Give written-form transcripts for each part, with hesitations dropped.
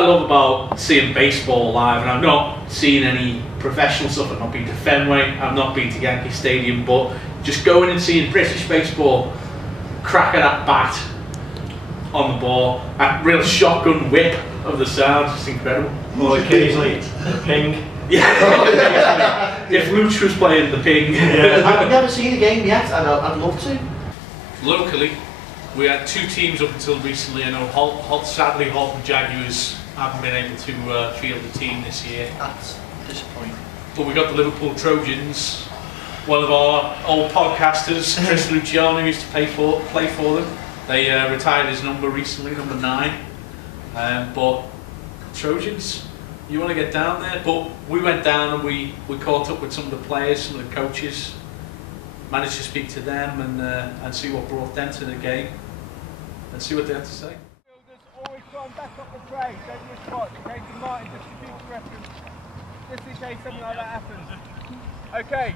I love about seeing baseball live, and I've not seen any professional stuff. I've not been to Fenway, I've not been to Yankee Stadium, but just going and seeing British baseball crack at that bat on the ball, that real shotgun whip of the sound, just incredible. Or occasionally the ping. Yeah. If Luch was playing the ping. Yeah. I've never seen a game yet, and I'd love to. Locally, we had two teams up until recently. I know sadly Halton Jaguars haven't been able to field a team this year. That's disappointing. But we got the Liverpool Trojans. One of our old podcasters, Chris Luciano, used to play for them. They retired his number recently, number 9. But Trojans, you want to get down there? But we went down and we caught up with some of the players, some of the coaches, managed to speak to them and see what brought them to the game and see what they had to say. Always try and back up the play, don't miss spots, okay? So Martin, just for future reference, just in case something like that happens. Okay,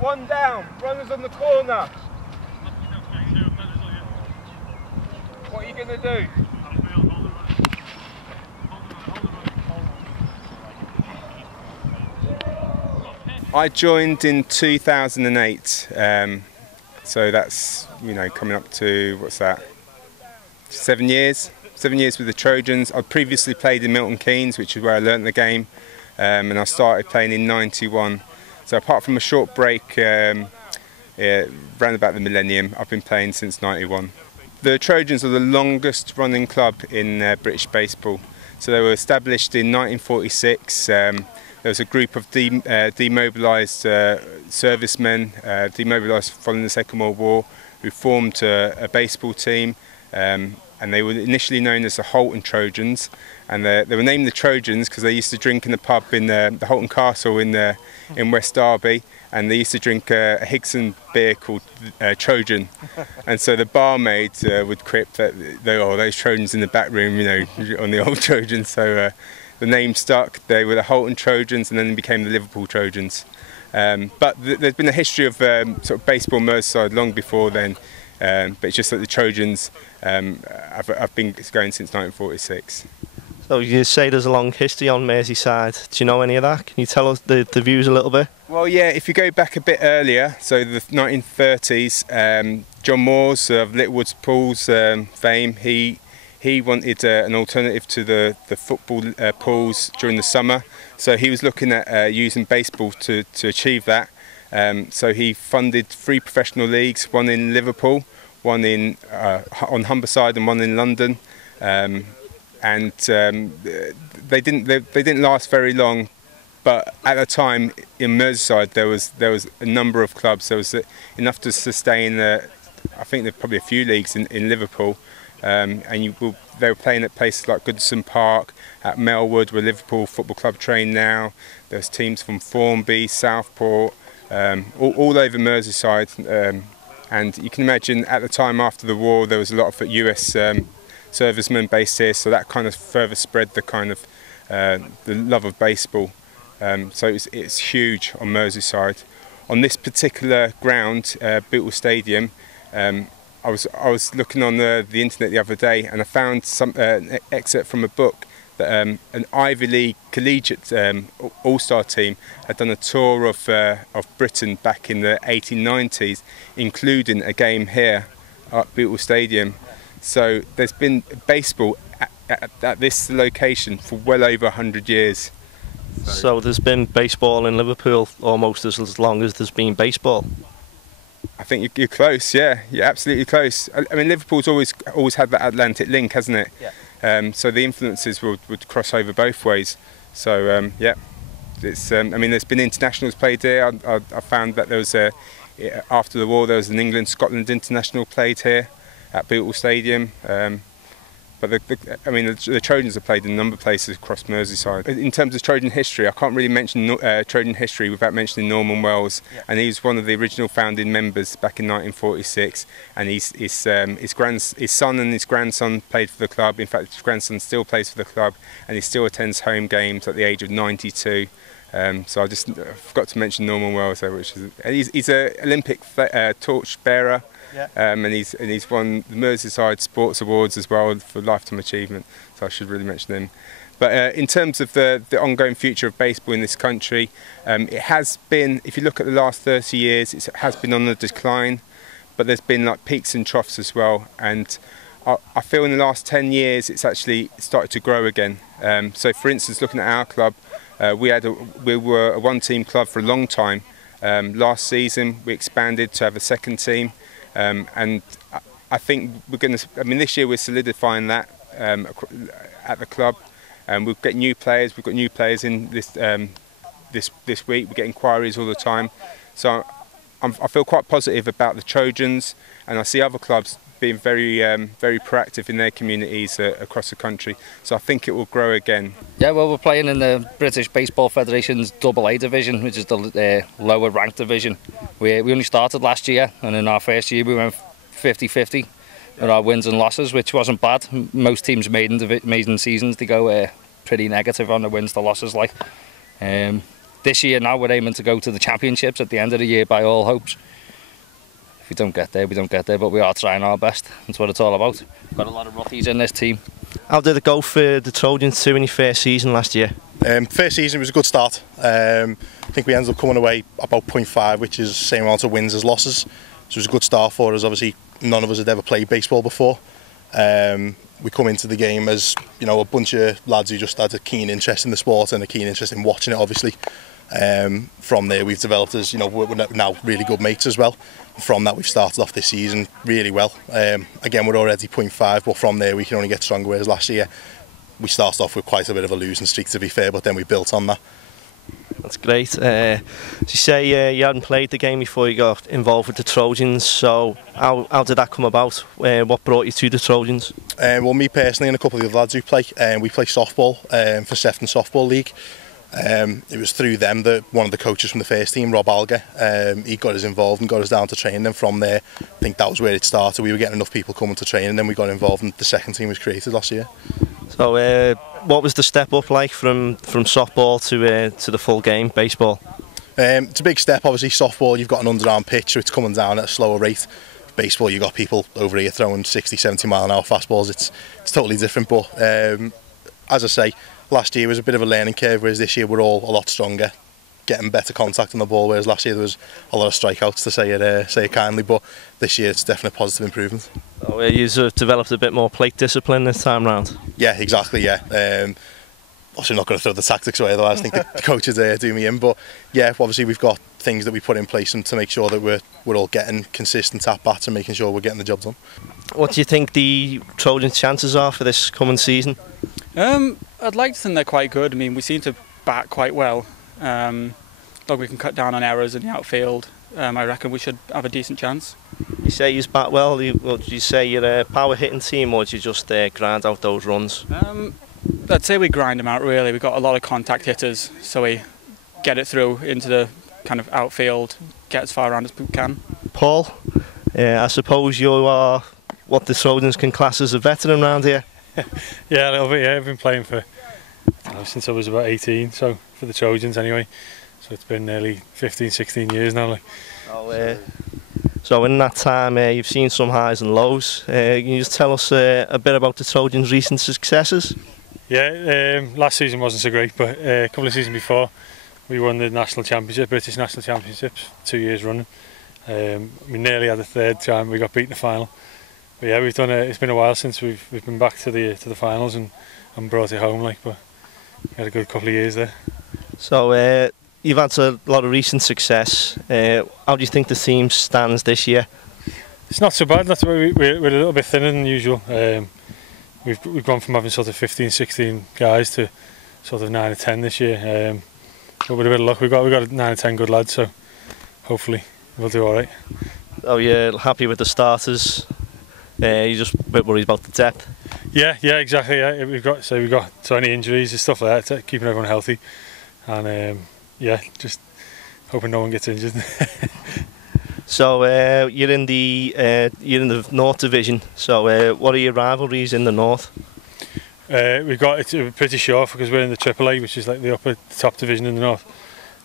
1 down, runners on the corner. What are you going to do? I joined in 2008, so that's, you know, coming up to, what's that, 7 years? 7 years with the Trojans. I'd previously played in Milton Keynes, which is where I learnt the game, and I started playing in 91. So apart from a short break around about the millennium, I've been playing since 91. The Trojans are the longest running club in British baseball. So they were established in 1946. There was a group of demobilised servicemen, demobilised following the Second World War, who formed a baseball team, and they were initially known as the Halton Trojans, and they were named the Trojans because they used to drink in the pub in the Halton Castle in West Derby, and they used to drink a Higson beer called Trojan, and so the barmaid would quip that those Trojans in the back room, you know, on the old Trojans. So the name stuck. They were the Halton Trojans, and then they became the Liverpool Trojans. But there's been a history of sort of baseball Merseyside long before then. But it's just that the Trojans have been going since 1946. So you say there's a long history on Merseyside. Do you know any of that? Can you tell us the views a little bit? Well, yeah, if you go back a bit earlier, so the 1930s, John Moores of Littlewoods Pools fame, he wanted an alternative to the football pools during the summer. So he was looking at using baseball to achieve that. So he funded 3 professional leagues, one in Liverpool, one on Humberside, and one in London. And they didn't last very long. But at the time in Merseyside, there was a number of clubs. There was enough to sustain. I think there's probably a few leagues in Liverpool. And they were playing at places like Goodison Park, at Melwood, where Liverpool Football Club train now. There's teams from Formby, Southport, all over Merseyside. And you can imagine at the time after the war, there was a lot of US servicemen based here, so that kind of further spread the kind of the love of baseball. So it's huge on Merseyside. On this particular ground, Beatle Stadium, I was looking on the internet the other day, and I found an excerpt from a book that an Ivy League collegiate all-star team had done a tour of Britain back in the 1890s, including a game here at Beatle Stadium. So there's been baseball at this location for well over 100 years. So there's been baseball in Liverpool almost as long as there's been baseball. I think you're close, yeah. You're absolutely close. I mean, Liverpool's always had that Atlantic link, hasn't it? Yeah. So the influences would cross over both ways. So yeah, it's. I mean, there's been internationals played here. I found that there was after the war there was an England-Scotland international played here at Beatle Stadium. But the Trojans have played in a number of places across Merseyside. In terms of Trojan history, I can't really mention Trojan history without mentioning Norman Wells, yeah. And he was one of the original founding members back in 1946. And his son and his grandson played for the club. In fact, his grandson still plays for the club, and he still attends home games at the age of 92. So I just forgot to mention Norman Wells there, he's an Olympic torch bearer. Yeah. And he's won the Merseyside Sports Awards as well for lifetime achievement, so I should really mention him. But in terms of the ongoing future of baseball in this country, it has been, if you look at the last 30 years, it has been on the decline, but there's been like peaks and troughs as well. And I feel in the last 10 years it's actually started to grow again. So for instance, looking at our club, we were a one-team club for a long time. Last season we expanded to have a second team, and I think this year we're solidifying that at the club. We'll get new players. We've got new players in this week. We get inquiries all the time, so I feel quite positive about the Trojans, and I see other clubs being very proactive in their communities across the country. So I think it will grow again. Yeah, well, we're playing in the British Baseball Federation's AA division, which is the lower ranked division. We only started last year, and in our first year we went 50-50 with our wins and losses, which wasn't bad. Most teams' maiden seasons, they go pretty negative on the wins to losses. Like this year now we're aiming to go to the championships at the end of the year by all hopes. If we don't get there, we don't get there, but we are trying our best. That's what it's all about. We've got a lot of rookies in this team. How did it go for the Trojans too in your first season last year? First season was a good start. I think we ended up coming away about 0.5, which is the same amount of wins as losses. So it was a good start for us. Obviously, none of us had ever played baseball before. We come into the game as a bunch of lads who just had a keen interest in the sport and a keen interest in watching it, obviously. From there we've developed as we're now really good mates as well. From that we've started off this season really well. Again, we're already 0.5, but from there we can only get stronger, whereas last year we started off with quite a bit of a losing streak, to be fair, but then we built on that. That's great. As you say, you hadn't played the game before you got involved with the Trojans, so how did that come about? What brought you to the Trojans? Well, me personally and a couple of the other lads who play, we play softball for Sefton Softball League. It was through them that one of the coaches from the first team, Rob Alger, he got us involved and got us down to training, and from there I think that was where it started. We were getting enough people coming to training, and then we got involved and the second team was created last year. So what was the step up like from softball to the full game, baseball? It's a big step. Obviously softball you've got an underarm pitch, so it's coming down at a slower rate. Baseball you've got people over here throwing 60-70 mile an hour fastballs. It's totally different, but as I say, last year was a bit of a learning curve, whereas this year we're all a lot stronger, getting better contact on the ball, whereas last year there was a lot of strikeouts, to say it kindly, but this year it's definitely a positive improvement. Oh, you've developed a bit more plate discipline this time round? Yeah, exactly, yeah. Obviously I'm not going to throw the tactics away, otherwise I think the coaches do me in, but yeah, obviously we've got things that we put in place and to make sure that we're all getting consistent at bats and making sure we're getting the job done. What do you think the Trojans' chances are for this coming season? I'd like to think they're quite good. I mean, we seem to bat quite well. Look, we can cut down on errors in the outfield. I reckon we should have a decent chance. You say you bat well. Would you say you're a power hitting team, or do you just grind out those runs? I'd say we grind them out, really. We've got a lot of contact hitters, so we get it through into the kind of outfield, get as far around as we can. Paul, I suppose you are what the Trojans can class as a veteran around here? Yeah, a little bit, yeah. I've been playing for since I was about 18, so for the Trojans anyway. So it's been nearly 15-16 years now. So in that time you've seen some highs and lows. Can you just tell us a bit about the Trojans' recent successes? Yeah, last season wasn't so great, but a couple of seasons before we won the national championship, British national championships, 2 years running. We nearly had a third time we got beat in the final. But yeah, we've done it. It's been a while since we've been back to the finals and brought it home. But we had a good couple of years there. So you've had a lot of recent success. How do you think the team stands this year? It's not so bad. That's why we're a little bit thinner than usual. We've gone from having sort of 15-16 guys to sort of 9 or 10 this year. But with a bit of luck, we've got 9 or 10 good lads. So hopefully we'll do all right. Oh, you're happy with the starters? You're just a bit worried about the depth? Yeah, exactly. Yeah. We've got so any injuries and stuff like that, keeping everyone healthy, and just hoping no one gets injured. So you're in the North Division. So what are your rivalries in the North? It's pretty short because we're in the AAA, which is like the top division in the North.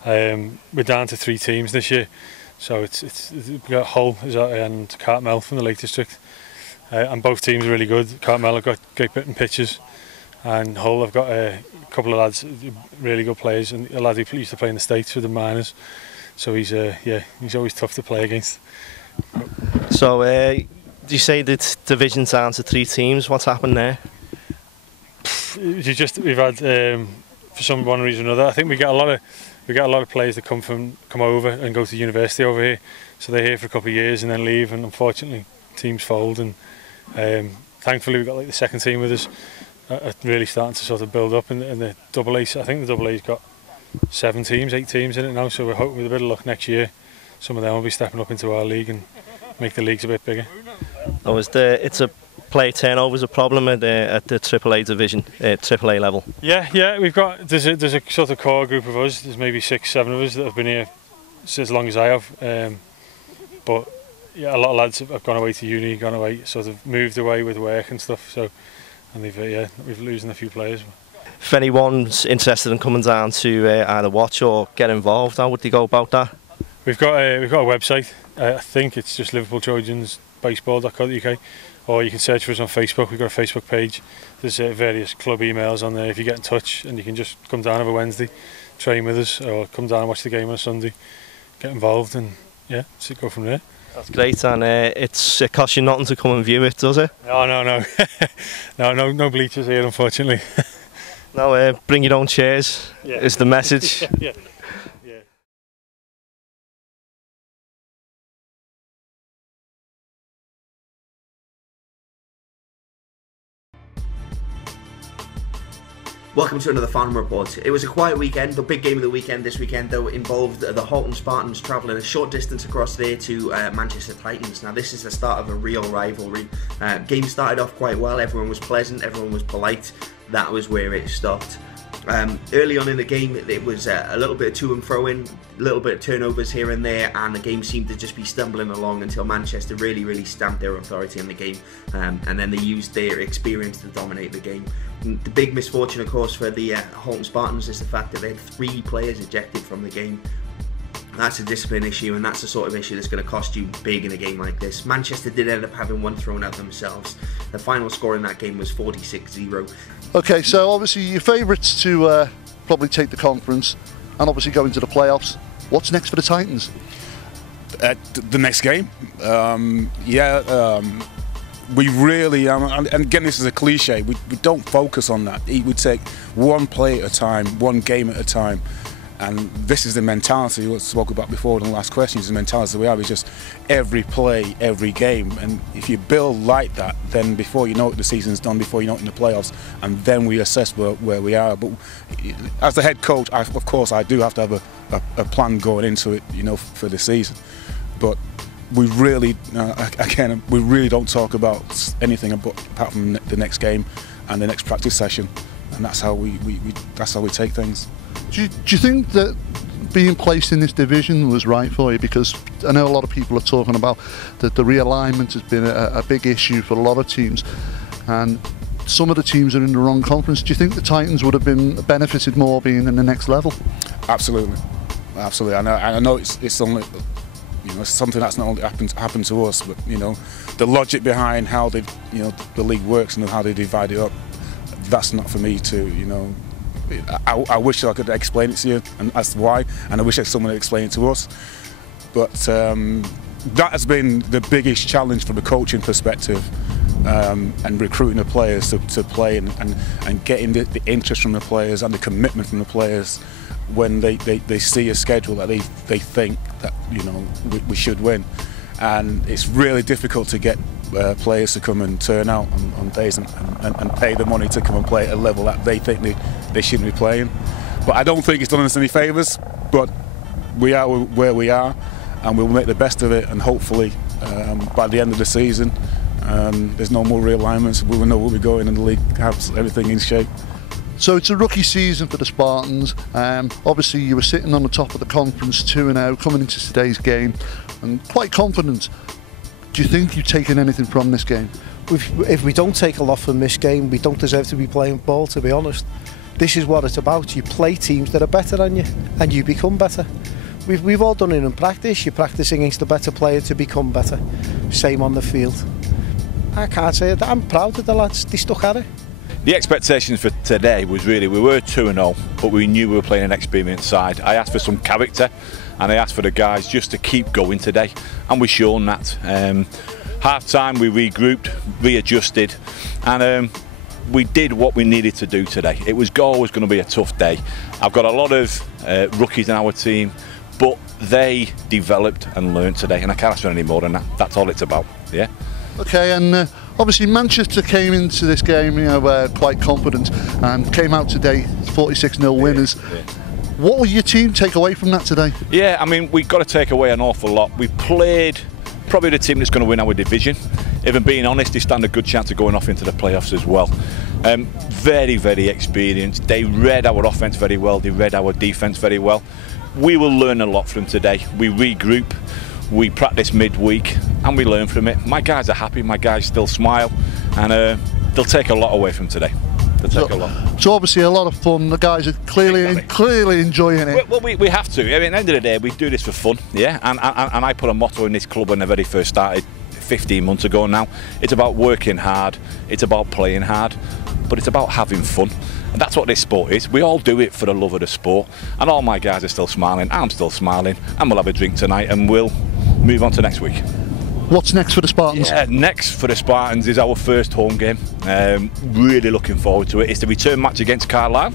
We're down to 3 teams this year, so we've got Hull and Cartmel from the Lake District. And both teams are really good. Cartmel have got great pitchers, and Hull have got a couple of lads, really good players, and a lad who used to play in the States with the minors. So he's always tough to play against. So you say that division's down to 3 teams. What's happened there? We've had for one reason or another. I think we get a lot of players that come over and go to university over here. So they're here for a couple of years and then leave, and unfortunately teams fold. And thankfully we've got like the second team with us, really starting to sort of build up. And the double A, I think the double A's got 8 teams in it now. So we're hoping with a bit of luck next year, some of them will be stepping up into our league and make the leagues a bit bigger. Oh, it's a player turnover's a problem at the AAA division, AAA level. Yeah, we've got there's a sort of core group of us. There's maybe 6, 7 of us that have been here as long as I have. But yeah, a lot of lads have gone away to uni, gone away, sort of moved away with work and stuff. So, and we've losing a few players. If anyone's interested in coming down to either watch or get involved, how would they go about that? We've got a website. I think it's just Liverpool Trojans baseball.co.uk, or you can search for us on Facebook. We've got a Facebook page. There's various club emails on there if you get in touch, and you can just come down over Wednesday, train with us, or come down and watch the game on a Sunday, get involved, and yeah, so go from there. That's great, and it costs you nothing to come and view it, does it? No. no bleachers here, unfortunately. No, bring your own chairs is the message. Yeah. Welcome to another Farnham Report. It was a quiet weekend. The big game of the weekend this weekend, though, involved the Halton Spartans travelling a short distance across there to Manchester Titans. Now, this is the start of a real rivalry. Game started off quite well. Everyone was pleasant. Everyone was polite. That was where it stopped. Early on in the game, it was a little bit of to and fro in, a little bit of turnovers here and there, and the game seemed to just be stumbling along until Manchester really stamped their authority in the game, and then they used their experience to dominate the game. And the big misfortune, of course, for the Halton Spartans is the fact that they had 3 players ejected from the game. That's a discipline issue, and that's the sort of issue that's going to cost you big in a game like this. Manchester did end up having one thrown out themselves. The final score in that game was 46-0. Okay, so obviously your favourites to probably take the conference and obviously go into the playoffs. What's next for the Titans? The next game. We really, and again, this is a cliche, we don't focus on that. We take one play at a time, one game at a time. And this is the mentality we spoke about before in the last question. Is the mentality we have is just every play, every game. And if you build like that, then before you know it, the season's done, before you know it in the playoffs, and then we assess where we are. But as the head coach, of course, I do have to have a plan going into it, for the season. But we really, we really don't talk about anything apart from the next game and the next practice session, and that's how we take things. Do you think that being placed in this division was right for you? Because I know a lot of people are talking about that the realignment has been a big issue for a lot of teams, and some of the teams are in the wrong conference. Do you think the Titans would have been benefited more being in the next level? Absolutely. I know it's only, it's something that's not only happened to us, but the logic behind how the league works and how they divide it up, that's not for me to I wish I could explain it to you and as to why, and I wish someone had explained it to us. But that has been the biggest challenge from a coaching perspective, and recruiting the players to play and getting the interest from the players and the commitment from the players when they see a schedule that they think that we should win. And it's really difficult to get players to come and turn out on days and pay the money to come and play at a level that they think they shouldn't be playing. But I don't think it's done us any favours, but we are where we are, and we'll make the best of it, and hopefully by the end of the season there's no more realignments. We will know where we're going and the league has everything in shape. So it's a rookie season for the Spartans. Obviously you were sitting on the top of the conference 2-0 coming into today's game and quite confident. Do you think you've taken anything from this game? If we don't take a lot from this game, we don't deserve to be playing ball, to be honest. This is what it's about. You play teams that are better than you and you become better. We've all done it in practice. You practice against a better player to become better. Same on the field. I can't say it. I'm proud of the lads. They stuck at it. The expectations for today was really, we were 2-0, but we knew we were playing an experienced side. I asked for some character, and I asked for the guys just to keep going today, and we've shown that. Half time we regrouped, readjusted, and we did what we needed to do today. It was always going to be a tough day. I've got a lot of rookies in our team, but they developed and learned today, and I can't ask for any more than that. That's all it's about, yeah. Okay, and obviously Manchester came into this game, quite confident, and came out today 46-0 winners. Yeah. What will your team take away from that today? Yeah, I mean, we've got to take away an awful lot. We played probably the team that's going to win our division. If I'm being honest, they stand a good chance of going off into the playoffs as well. Very, very experienced. They read our offence very well. They read our defence very well. We will learn a lot from today. We regroup, we practice midweek, and we learn from it. My guys are happy. My guys still smile, and they'll take a lot away from today. They'll take a lot. So obviously a lot of fun. The guys are clearly enjoying it. Well, we have to. I mean, at the end of the day, we do this for fun, yeah. And I put a motto in this club when I very first started 15 months ago now. It's about working hard. It's about playing hard, but it's about having fun. And that's what this sport is. We all do it for the love of the sport. And all my guys are still smiling. I'm still smiling. And we'll have a drink tonight, and we'll move on to next week. What's next for the Spartans? Yeah, next for the Spartans is our first home game. Really looking forward to it. It's the return match against Carlisle.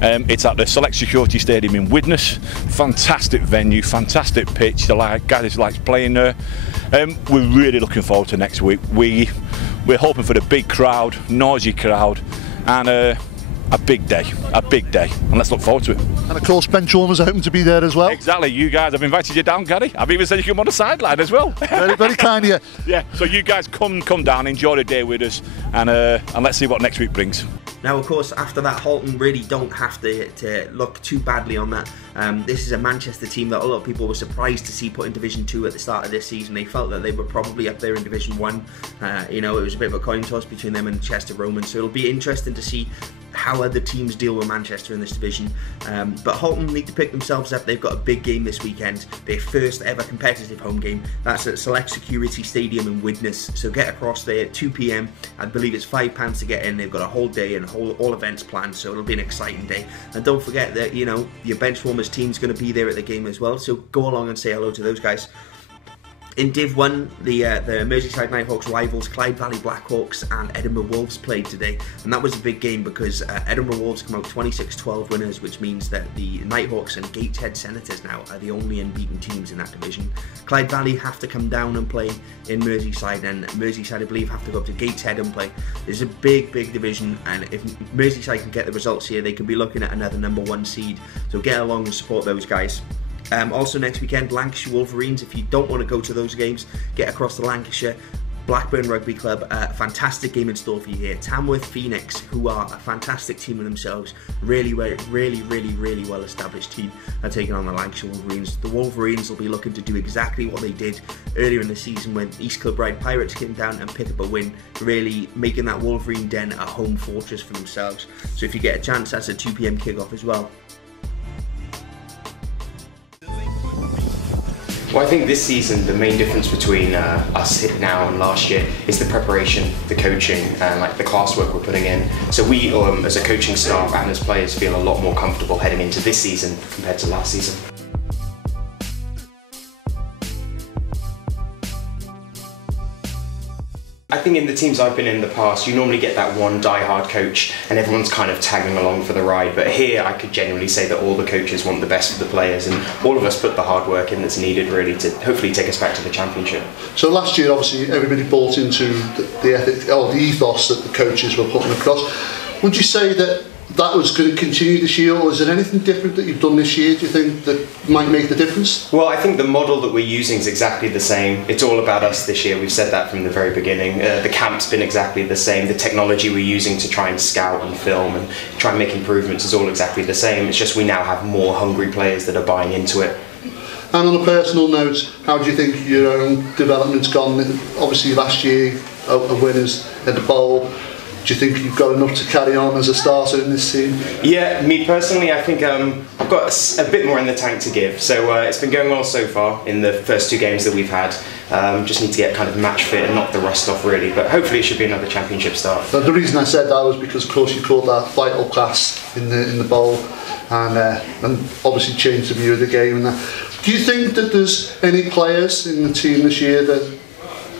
It's at the Select Security Stadium in Widnes. Fantastic venue, fantastic pitch. The guys like playing there. We're really looking forward to next week. We're hoping for the big crowd, noisy crowd, and a big day, and let's look forward to it. And of course, Benchwarmers are hoping to be there as well. Exactly, you guys, I've invited you down, Gary. I've even said you come on the sideline as well. Very, very kind of you. Yeah, so you guys come down, enjoy the day with us, and let's see what next week brings. Now, of course, after that, Halton really don't have to look too badly on that. This is a Manchester team that a lot of people were surprised to see put in Division 2 at the start of this season. They felt that they were probably up there in Division 1. It was a bit of a coin toss between them and Chester Romans, so it'll be interesting to see how other teams deal with Manchester in this division. But Halton need to pick themselves up. They've got a big game this weekend, their first ever competitive home game. That's at Select Security Stadium in Widnes, so get across there at 2 PM. I believe it's £5 to get in. They've got a whole day and all events planned, so it'll be an exciting day. And don't forget that your Benchwarmers team's going to be there at the game as well, so go along and say hello to those guys. In Div 1, the Merseyside Nighthawks rivals Clyde Valley Blackhawks and Edinburgh Wolves played today, and that was a big game because Edinburgh Wolves come out 26-12 winners, which means that the Nighthawks and Gateshead Senators now are the only unbeaten teams in that division. Clyde Valley have to come down and play in Merseyside, and Merseyside, I believe, have to go up to Gateshead and play. There's a big division, and if Merseyside can get the results here, they can be looking at another #1 seed, so get along and support those guys. Also next weekend, Lancashire Wolverines. If you don't want to go to those games, get across to Lancashire. Blackburn Rugby Club, fantastic game in store for you here. Tamworth Phoenix, who are a fantastic team in themselves, really well established team, are taking on the Lancashire Wolverines. The Wolverines will be looking to do exactly what they did earlier in the season when East Kilbride Pirates came down and picked up a win, really making that Wolverine den a home fortress for themselves. So if you get a chance, that's a 2 PM kickoff as well. Well, I think this season the main difference between us now and last year is the preparation, the coaching, and the classwork we're putting in. So we, as a coaching staff and as players, feel a lot more comfortable heading into this season compared to last season. I think in the teams I've been in the past, you normally get that one die-hard coach and everyone's kind of tagging along for the ride. But here I could genuinely say that all the coaches want the best for the players, and all of us put the hard work in that's needed really to hopefully take us back to the championship. So last year, obviously, everybody bought into the ethic, or the ethos that the coaches were putting across. Would you say that was going to continue this year, or is there anything different that you've done this year, do you think, that might make the difference? Well, I think the model that we're using is exactly the same. It's all about us this year. We've said that from the very beginning. The camp's been exactly the same. The technology we're using to try and scout and film and try and make improvements is all exactly the same. It's just we now have more hungry players that are buying into it. And on a personal note, how do you think your own development's gone? Obviously last year, winners at the bowl. Do you think you've got enough to carry on as a starter in this team? Yeah, me personally, I think I've got a bit more in the tank to give. So it's been going well so far in the first 2 games that we've had. Just need to get kind of match fit and knock the rust off really, but hopefully it should be another championship start. Now, the reason I said that was because of course you caught that vital pass in the bowl and obviously changed the view of the game. And that. Do you think that there's any players in the team this year that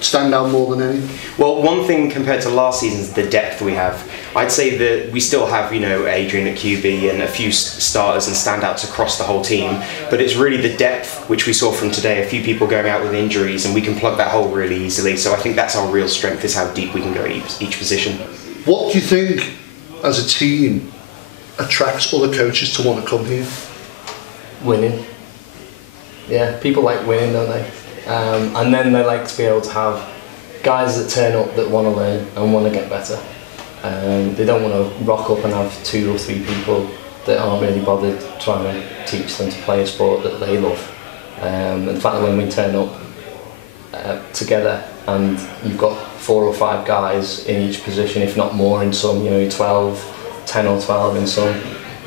stand out more than any? Well, one thing compared to last season is the depth we have. I'd say that we still have, you know, Adrian at QB and a few starters and standouts across the whole team, but it's really the depth which we saw from today, a few people going out with injuries, and we can plug that hole really easily. So I think that's our real strength, is how deep we can go at each position. What do you think, as a team, attracts other coaches to want to come here? Winning. Yeah, people like winning, don't they? And then they like to be able to have guys that turn up that want to learn and want to get better. They don't want to rock up and have 2 or 3 people that aren't really bothered trying to teach them to play a sport that they love. And the fact that when we turn up together and you've got 4 or 5 guys in each position, if not more in some, you know, 10 or 12 in some,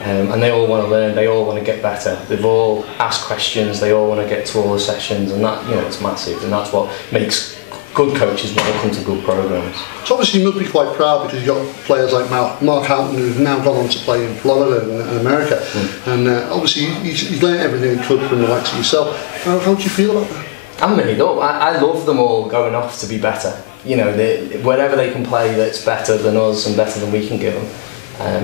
and they all want to learn, they all want to get better, they've all asked questions, they all want to get to all the sessions, and that, you know, it's massive, and that's what makes good coaches want to come to good programmes. So obviously you must be quite proud because you've got players like Mark Halton who've now gone on to play in Florida and America, and obviously you've learned everything you could from the likes of yourself. How do you feel about that? I'm made up. I love them all going off to be better. You know, wherever they can play that's better than us and better than we can give them,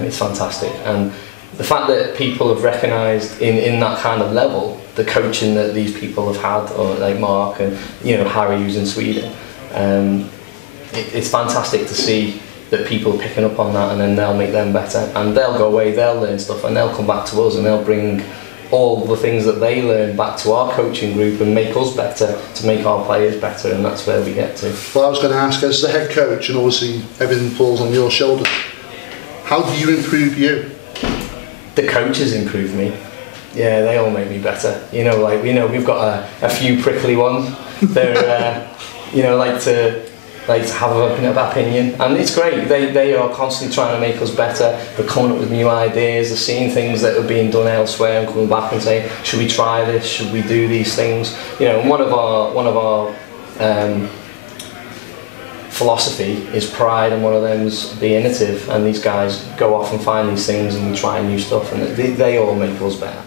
it's fantastic. And the fact that people have recognised in that kind of level the coaching that these people have had, or like Mark and, you know, Harry who's in Sweden, it's fantastic to see that people are picking up on that, and then they'll make them better, and they'll go away, they'll learn stuff, and they'll come back to us and they'll bring all the things that they learn back to our coaching group and make us better, to make our players better, and that's where we get to. Well, I was going to ask, as the head coach, and obviously everything falls on your shoulders, how do you improve you? The coaches improve me. Yeah, they all make me better. You know, like, you know, we've got a few prickly ones. They're, you know, like to have an opinion, and it's great. They are constantly trying to make us better. They're coming up with new ideas. They're seeing things that are being done elsewhere and coming back and saying, should we try this? Should we do these things? You know, one of our philosophy is pride, and one of them's be innovative, and these guys go off and find these things and we try new stuff, and they all make us better.